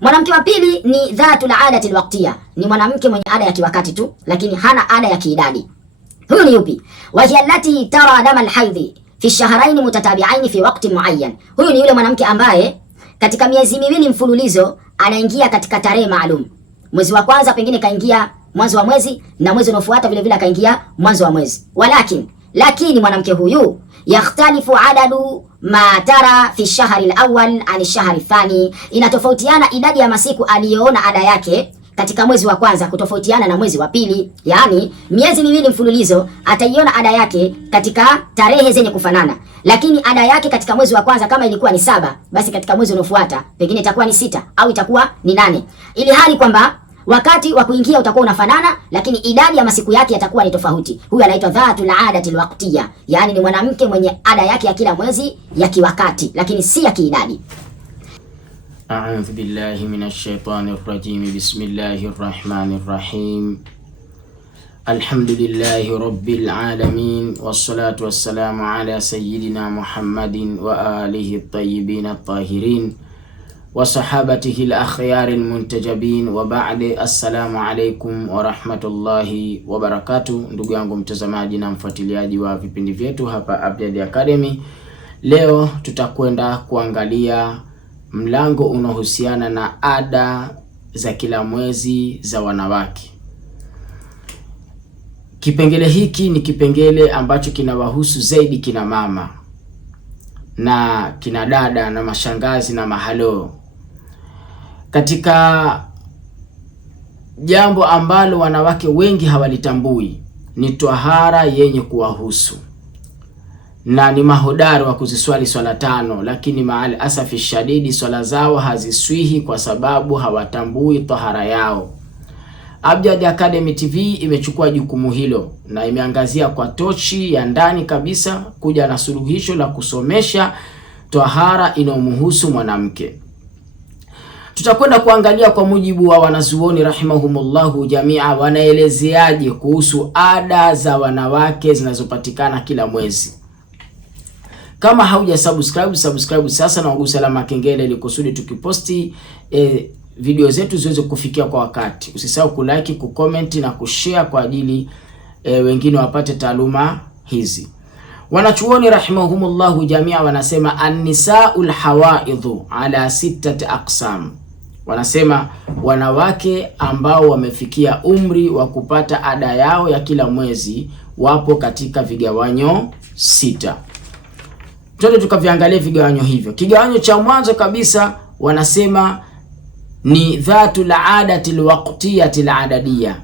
Mwanamke wa pili ni dhatul adati alwaqtiya, ni mwanamke mwenye ada ya kiwakati tu, lakini hana ada ya kiidadi. Huyu ni yupi? Wa hiya allati tara dama alhaidhi fi shahrayn mutatabi'ain fi waqtin muayyan. Huyu ni yule mwanamke ambaye katika miezi miwili mfululizo anaingia katika tarehe maalum. Mwezi wa kwanza pengine kaingia mwanzo wa mwezi, na mwezi unaofuata vile vile akaingia mwanzo wa mwezi. Lakini mwanamke huyu yakhtalifu adadu ma tara fi shahri al-awwal an shahri thani, inatofautiana idadi ya masiku aliyoona ada yake katika mwezi wa kwanza kutofautiana na mwezi wa pili. Yaani miezi miwili mfululizo ataiona ada yake katika tarehe zenye kufanana, lakini ada yake katika mwezi wa kwanza kama ilikuwa ni 7, basi katika mwezi unaofuata pengine itakuwa ni 6 au itakuwa ni 8, ili hali kwamba wakati wa kuingia utakuwa unafanana, lakini idadi ya masiku yake yatakuwa ni tofauti. Huyu anaitwa dhatul adati alwaqtiya, yaani ni mwanamke mwenye ada yake ya kila mwezi ya kiwakati, lakini si ya kiidadi. A'udhu billahi minash shaitanir rajim. Bismillahir rahmanir rahim. Alhamdulillahi rabbil alamin, wassalatu wassalamu ala sayyidina Muhammadin wa alihi at-tayyibin at-tahirin wa sahabatihi al-akhyar al-muntajabin wa ba'd. Assalamu alaykum wa rahmatullahi wa barakatuh. Ndugu yangu mtazamaji na mfuatiliaji wa vipindi vyetu hapa Abjad Academy, leo tutakwenda kuangalia mlango unaohusiana na ada za kila mwezi za wanawake. Kipengele hiki ni kipengele ambacho kinawahusu zaidi kina mama na kina dada na mashangazi na mahalo, katika jambo ambalo wanawake wengi hawalitambui ni twahara yenye kuwahusu, na ni mahodari wa kuziswali swala 5, lakini maal asafi shadidi swala zao haziswihi kwa sababu hawatambui tahara yao. Abjad Academy TV imechukua jukumu hilo na imeangazia kwa tochi ya ndani kabisa kuja na suluhisho la kusomesha tahara inayomhusu mwanamke. Tutakwenda kuangalia kwa mujibu wa wanazuoni rahimahumullahu jamia wanaelezeaje kuhusu ada za wanawake zinazopatikana kila mwezi. Kama hauja subscribe sasa na ugusa alama kengele ili kusudi tukiposti video zetu ziweze kufikia kwa wakati. Usisahau kulike, kucomment na kushare kwa ajili wengine wapate taaluma hizi. Wanachuoni rahimahumullahu jamia wanasema an-nisaul hawaidhu ala 6 aqsam. Wanasema wanawake ambao wamefikia umri wa kupata ada yao ya kila mwezi wapo katika vigawanyo 6. Tuende tukaviangalia vigawanyo hivyo. Kigawanyo cha mwanzo kabisa wanasema ni dhatul adati alwaqtiyati aladadiyya,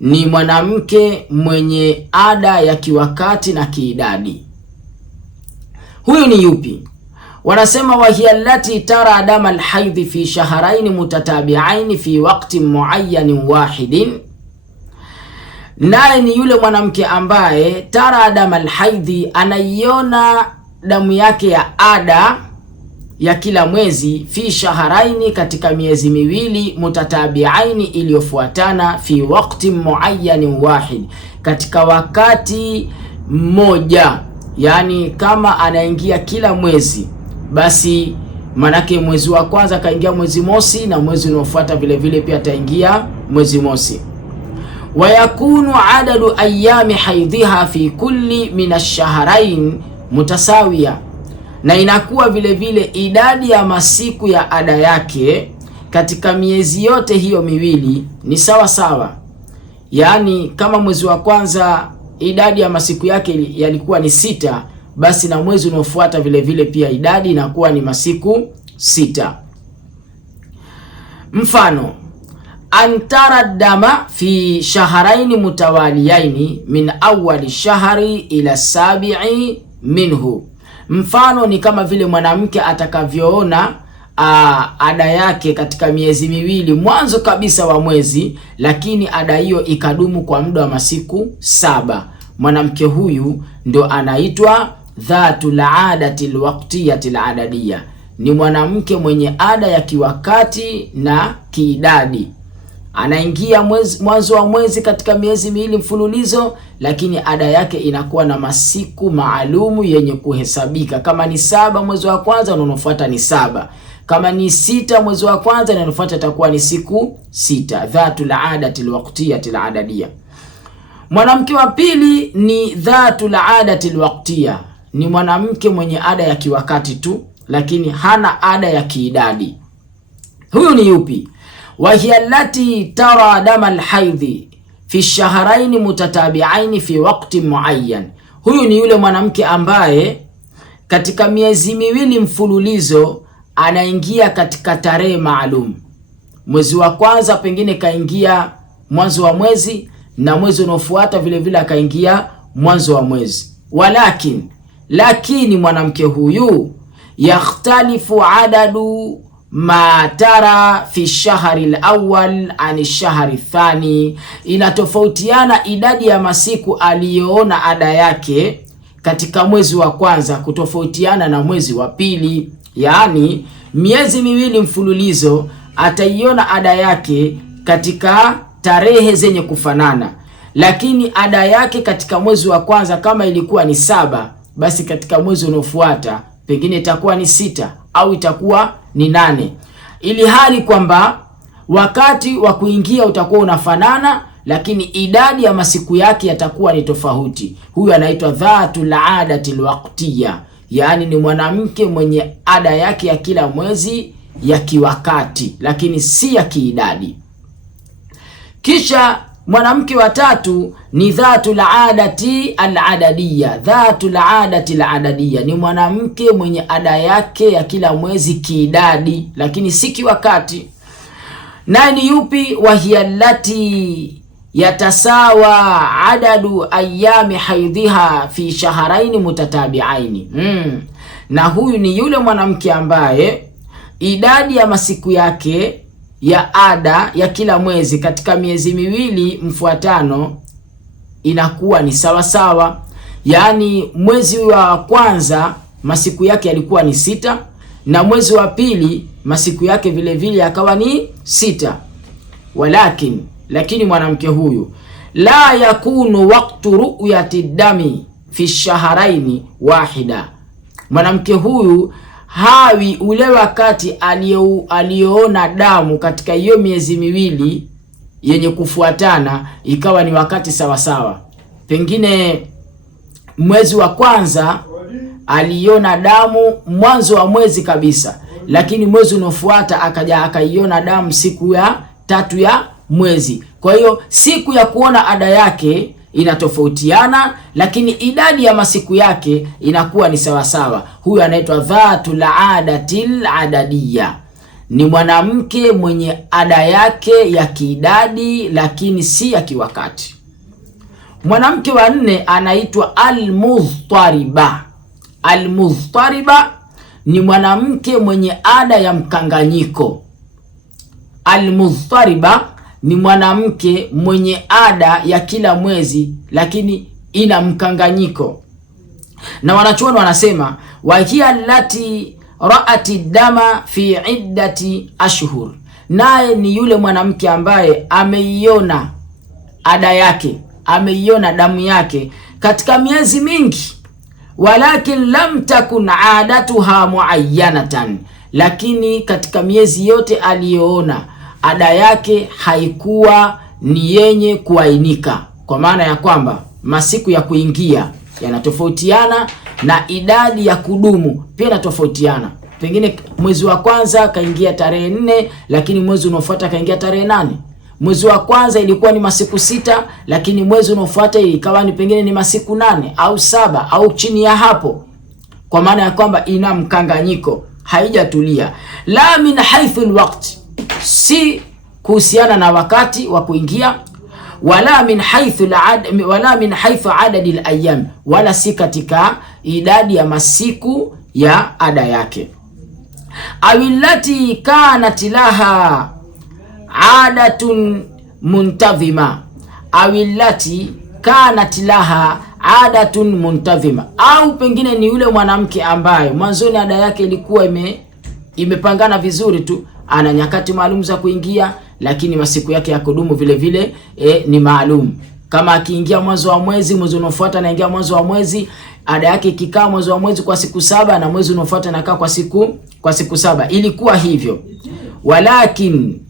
ni mwanamke mwenye ada ya kiwakati na kiidadi. Huyu ni yupi? Wanasema wa hiya allati tara dama alhaidhi fi shahrayn mutatabi'ain fi waqtin muayyanin wahidin. Naye ni yule mwanamke ambaye tara dama alhaidhi, anaiona damu yake ya ada ya kila mwezi fi shahraini, katika miezi miwili, mutatabi'aini, iliyofuatana, fi waqtin muayyanin wahid, katika wakati mmoja. Yani kama anaingia kila mwezi, basi manake mwezi wa kwanza kaingia mwezi mosi na mwezi unaofuata vile vile pia ataingia mwezi mosi. Wa yakunu adadu ayami haidhiha fi kulli min ash-shahrayn mutasawiya, na inakuwa vile vile idadi ya masiku ya ada yake katika miezi yote hiyo miwili ni sawa sawa. Yaani kama mwezi wa kwanza idadi ya masiku yake yalikuwa ni 6, basi na mwezi unaofuata vile vile pia idadi inakuwa ni masiku 6. Mfano, antara dama fi shahrayn mutawaliyaini min awwali shahri ila sabi'i minhu. Mfano ni kama vile mwanamke atakavyoona ada yake katika miezi miwili mwanzo kabisa wa mwezi, lakini ada hiyo ikadumu kwa muda wa masiku 7. Mwanamke huyu ndo anaitwa dhatul adati alwaqtiyati aladadiyya, ni mwanamke mwenye ada ya kiwakati na kiidadi. Anaingia mwanzo wa mwezi katika miezi miwili mfululizo, lakini ada yake inakuwa na masiku maalumu yenye kuhesabika. Kama ni 7 mwezi wa kwanza, unaofuata ni 7. Kama ni 6 mwezi wa kwanza, inayofuata itakuwa ni siku 6, dhatul adati alwaqtiyati aladadiyya. Mwanamke wa pili ni dhatul adati alwaqtiyya, ni mwanamke mwenye ada ya kiwakati tu, lakini hana ada ya kiidadi. Huyu ni yupi? Wa hiya allati tara dama alhaidhi fi shahrayn mutatabi'ain fi waqtin muayyan. Huyu ni yule mwanamke ambaye katika miezi miwili mfululizo anaingia katika tarehe maalum. Mwezi wa kwanza pengine kaingia mwanzo wa mwezi, na mwezi unaofuata vile vile akaingia mwanzo wa mwezi. Lakini mwanamke huyu yakhtalifu adadu ma tara fi shahri al-awwal an shahri thani, inatofautiana idadi ya masiku aliyoona ada yake katika mwezi wa kwanza kutofautiana na mwezi wa pili. Yaani miezi miwili mfululizo ataiona ada yake katika tarehe zenye kufanana, lakini ada yake katika mwezi wa kwanza kama ilikuwa ni 7, basi katika mwezi unaofuata pengine itakuwa ni 6 au itakuwa ni 8, ili hali kwamba wakati wa kuingia utakuwa unafanana, lakini idadi ya masiku yake yatakuwa ni tofauti. Huyu anaitwa dhatul adati alwaqtiyya, yaani ni mwanamke mwenye ada yake ya kila mwezi ya kiwakati, lakini si ya kiidadi. Kisha mwanamke wa tatu ni dhatul adati aladadiyya. Dhatul adati aladadiyya ni mwanamke mwenye ada yake ya kila mwezi kiidadi, lakini si kiwakati. Naye ni yupi? Wa hiya allati yatasawa adadu ayami haidhiha fi shahrayn mutatabi'ain. Na huyu ni yule mwanamke ambaye idadi ya masiku yake ya ada ya kila mwezi katika miezi miwili mfuatano inakuwa ni sawa sawa. Yaani mwezi wa kwanza masiku yake yalikuwa ni 6, na mwezi wa pili masiku yake vile vile yakawa ni 6. Lakini mwanamke huyu la yakunu waqtu ru'yati dami fi shahrayn wahida. Mwanamke huyu hawi ule wakati aliyoona damu katika hiyo miezi miwili yenye kufuatana ikawa ni wakati sawa sawa. Pengine mwezi wa kwanza aliona damu mwanzo wa mwezi kabisa, lakini mwezi unaofuata akaja akaiona damu siku ya 3 ya mwezi. Kwa hiyo siku ya kuona ada yake inatofautiana, lakini idadi ya masiku yake inakuwa ni sawa sawa. Huyu anaitwa dhatul adatil adadiyya, ni mwanamke mwenye ada yake ya kiidadi lakini si ya kiwakati. Mwanamke wa 4 anaitwa almudhtariba. Almudhtariba ni mwanamke mwenye ada ya mkanganyiko. Almudhtariba ni mwanamke mwenye ada ya kila mwezi lakini ina mkanganyiko. Na wanachuoni wanasema wa hiya allati ra'ati dama fi iddati ashhur, naye ni yule mwanamke ambaye ameiona ada yake, ameiona damu yake katika miezi mingi, walakin lam takun adatuha muayyanatan, lakini katika miezi yote aliyoona ada yake haikuwa ni yenye kuainika, kwa maana ya kwamba masiku ya kuingia yanatofautiana na idadi ya kudumu pia inatofautiana. Pengine mwezi wa kwanza kaingia tarehe 4, lakini mwezi unaofuata kaingia tarehe 8. Mwezi wa kwanza ilikuwa ni masiku 6, lakini mwezi unaofuata ikawa ni pengine ni masiku 8 au 7 au chini ya hapo, kwa maana ya kwamba ina mkanganyiko, haijatulia. La min haythu alwaqt, si kuhusiana na wakati wa kuingia, wala min haythu adadi alayam, wala si katika idadi ya masiku ya ada yake. Awillati kanat laha adatun muntazima. Awillati kanat laha adatun muntazima, au pengine ni yule mwanamke ambaye mwanzoni ada yake ilikuwa imepangana vizuri tu, ana nyakati maalum za kuingia, lakini masiku yake ya kudumu vile vile ni maalum. Kama akiingia mwanzo wa mwezi, mwezi unaofuata anaingia mwanzo wa mwezi, ada yake ikikaa mwezi wa mwezi kwa siku 7 na mwezi unaofuata anakaa kwa siku 7. Ilikuwa hivyo.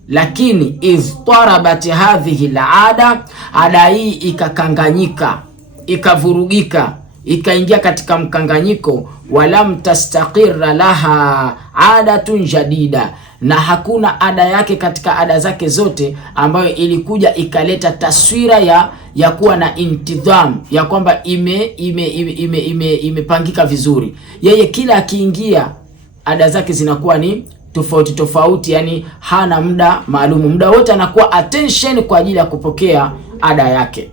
Lakini idhtarabat hadhihi ada hii ikakanganyika, ikavurugika, ikaingia katika mkanganyiko. Walam tastaqirra laha adatun jadida, na hakuna ada yake katika ada zake zote ambayo ilikuja ikaleta taswira ya kuwa na intidham, ya kwamba imepangika vizuri. Yeye kila akiingia ada zake zinakuwa ni tofauti, yani hana muda maalumu, muda wote anakuwa attention kwa ajili ya kupokea ada yake.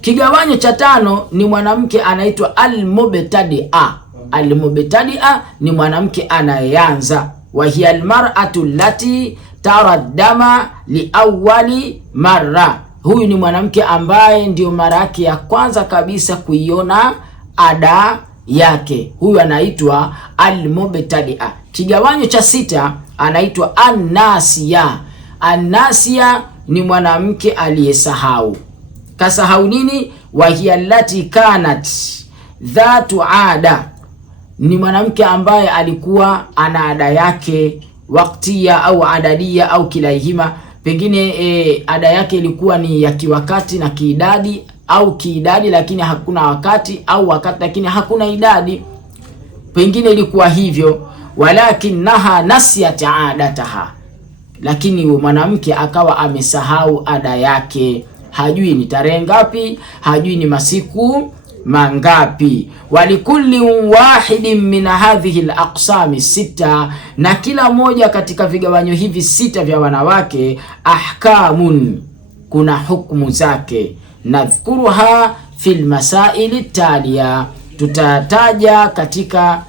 Kigawanyo cha 5 ni mwanamke anaitwa al-mubtadi'a. Al-mubtadi'a ni mwanamke anayeanza. Wa hiya al-mar'atu allati tara dama li awwali marra. Huyu ni mwanamke ambaye ndio mara yake ya kwanza kabisa kuiona ada yake. Huyu anaitwa al-mubtadi'a. Kigawanyo cha 6 anaitwa an-nasiya. An-nasiya ni mwanamke aliyesahau. Kasahau nini? Wa hiya allati kanat dhatu ada, ni mwanamke ambaye alikuwa ana ada yake waktia au adadia au kilaihima. Pengine ada yake ilikuwa ni ya kiwakati na kiidadi, au kiidadi lakini hakuna wakati, au wakati lakini hakuna idadi. Pengine ilikuwa hivyo. Walakinaha nasiyat adataha, lakini mwanamke akawa amesahau ada yake. Hajui ni tarehe ngapi, hajui ni masiku mangapi. Walikulli wahidin min hadhihi al-aqsami 6, na kila moja katika vigawanyo hivi 6 vya wanawake ahkamun, kuna hukumu zake. Nadhkuruha fil masaili taliya, tutataja katika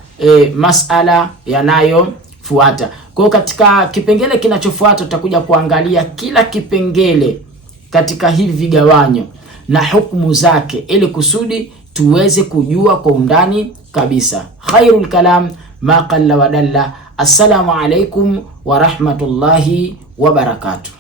masala yanayofuata. Kwa katika kipengele kinachofuata tutakuja kuangalia kila kipengele katika hivi vigawanyo na hukumu zake, ili kusudi tuweze kujua kwa undani kabisa. Khairul kalam ma qalla wa dalla. Assalamu alaikum wa rahmatullahi wa barakatuh.